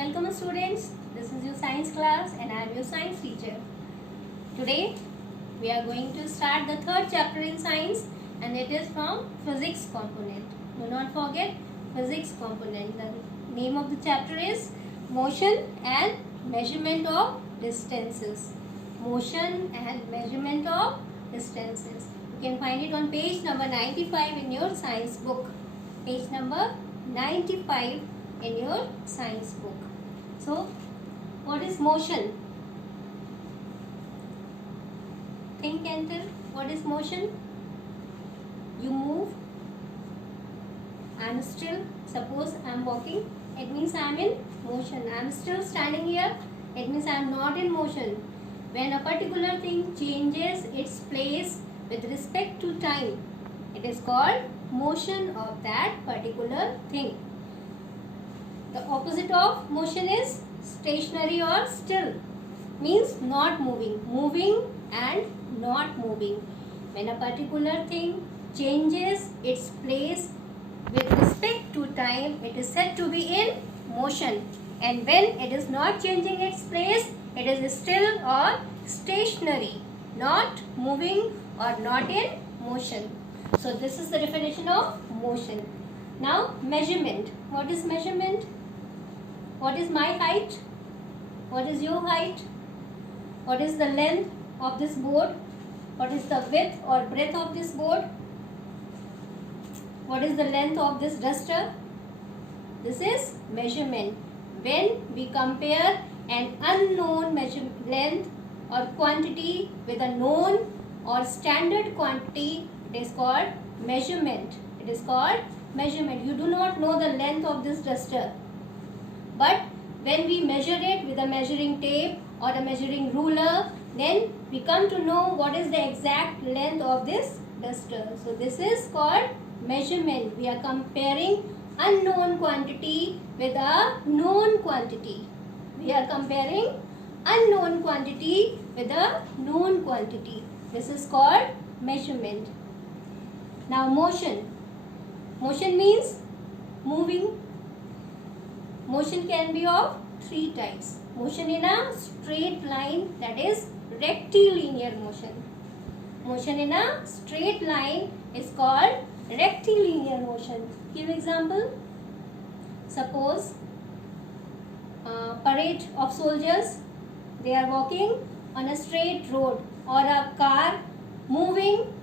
Welcome students, this is your science class and I am your science teacher. Today we are going to start the third chapter in science and it is from physics component. Do not forget physics component. The name of the chapter is motion and measurement of distances. Motion and measurement of distances. You can find it on page number 95 in your science book. Page number 95 in your science book. So, what is motion? Think and tell. What is motion? You move. I am still. Suppose I am walking. It means I am in motion. I am still standing here. It means I am not in motion. When a particular thing changes its place with respect to time, it is called motion of that particular thing. The opposite of motion is stationary or still. Means not moving. Moving and not moving. When a particular thing changes its place with respect to time, it is said to be in motion. And when it is not changing its place, it is still or stationary. Not moving or not in motion. So this is the definition of motion. Now measurement. What is measurement? What is my height? What is your height? What is the length of this board? What is the width or breadth of this board? What is the length of this duster? This is measurement. When we compare an unknown length or quantity with a known or standard quantity, it is called measurement. It is called measurement. You do not know the length of this duster. But when we measure it with a measuring tape or a measuring ruler, then we come to know what is the exact length of this duster. So this is called measurement. We are comparing unknown quantity with a known quantity. We are comparing unknown quantity with a known quantity. This is called measurement. Now motion. Motion means moving. Motion can be of three types. Motion in a straight line, that is rectilinear motion. Motion in a straight line is called rectilinear motion. Give example. Suppose a parade of soldiers, they are walking on a straight road, or a car moving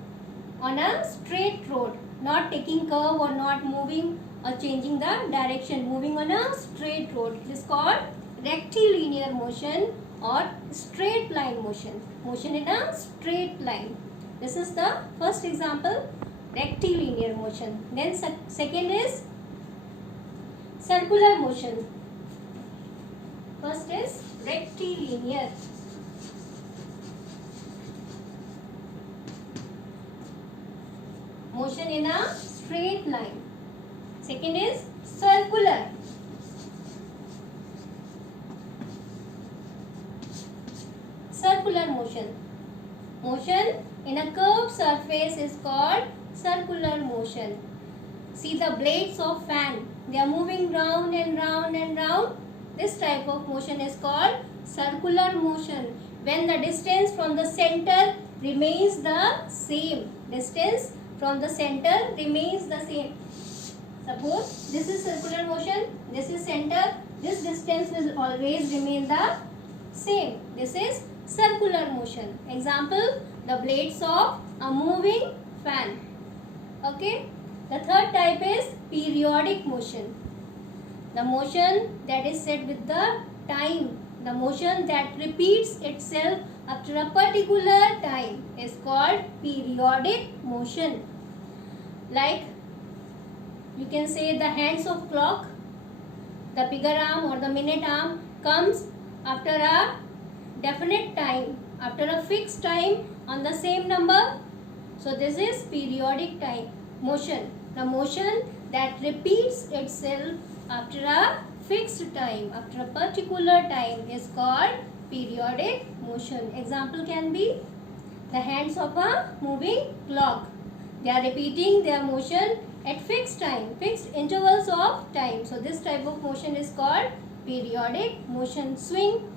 on a straight road, not taking curve or not moving or changing the direction, moving on a straight road. It is called rectilinear motion or straight line motion. Motion in a straight line. This is the first example, rectilinear motion. Then second is circular motion. First is rectilinear. Motion in a straight line. Second is circular. Circular motion. Motion in a curved surface is called circular motion. See the blades of fan. They are moving round and round and round. This type of motion is called circular motion. When the distance from the center remains the same. Distance from the center remains the same. Suppose this is circular motion, this is center, this distance will always remain the same. This is circular motion. Example, the blades of a moving fan. Okay. The third type is periodic motion. The motion that is said with the time. The motion that repeats itself after a particular time is called periodic motion. Like you can say the hands of clock, the figure arm or the minute arm comes after a definite time, after a fixed time on the same number. So this is periodic time motion. The motion that repeats itself after a fixed time, after a particular time is called periodic motion. Example can be the hands of a moving clock. They are repeating their motion at fixed time, fixed intervals of time. So this type of motion is called periodic motion. Swing.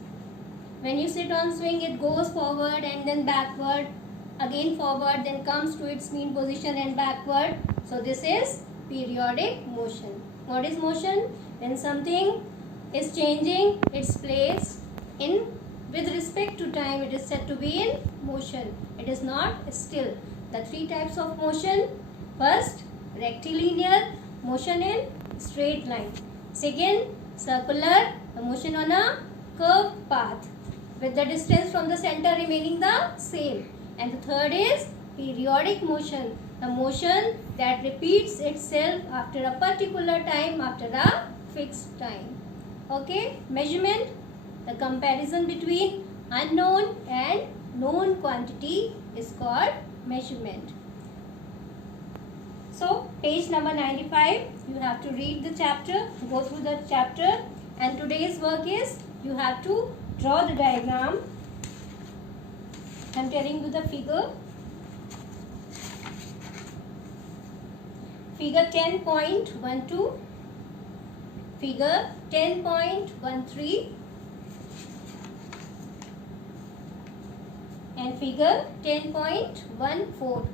When you sit on swing, it goes forward and then backward, again forward, then comes to its mean position and backward. So this is periodic motion. What is motion? When something is changing its place in with respect to time, it is said to be in motion. It is not still. The three types of motion: first, rectilinear, motion in straight line. Second, circular, the motion on a curved path with the distance from the center remaining the same. And the third is periodic motion, the motion that repeats itself after a particular time, after a fixed time. Okay, measurement, the comparison between unknown and known quantity is called measurement. So, page number 95, you have to read the chapter, go through the chapter, and today's work is you have to draw the diagram. I am telling you the figure. Figure 10.12, figure 10.13 and figure 10.14.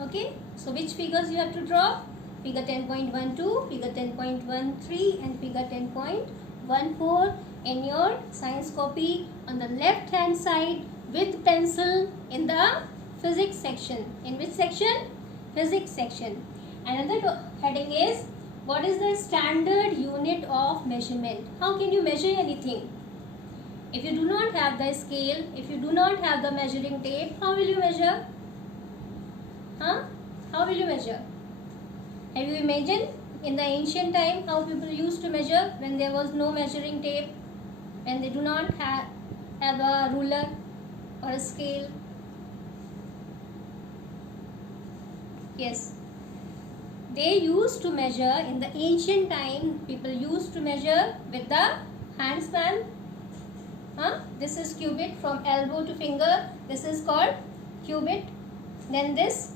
Okay, so which figures you have to draw? Figure 10.12, figure 10.13 and figure 10.14 in your science copy on the left hand side with pencil in the physics section. In which section? Physics section. Another heading is, what is the standard unit of measurement? How can you measure anything? If you do not have the scale, if you do not have the measuring tape, how will you measure? How will you measure? Have you imagined in the ancient time how people used to measure when there was no measuring tape, when they do not have a ruler or a scale? Yes, they used to measure in the ancient time. People used to measure with the handspan. This is cubit, from elbow to finger. This is called cubit. Then this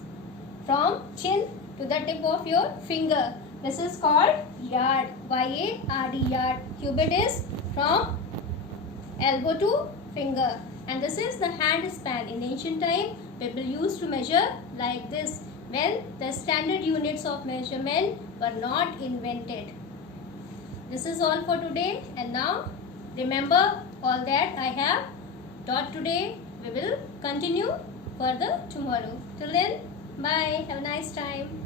from chin to the tip of your finger. This is called yard. Y-A-R-D, yard. Cubit is from elbow to finger. And this is the hand span. In ancient time, people used to measure like this when the standard units of measurement were not invented. This is all for today, and now remember all that I have taught today. We will continue further tomorrow. Till then, bye. Have a nice time.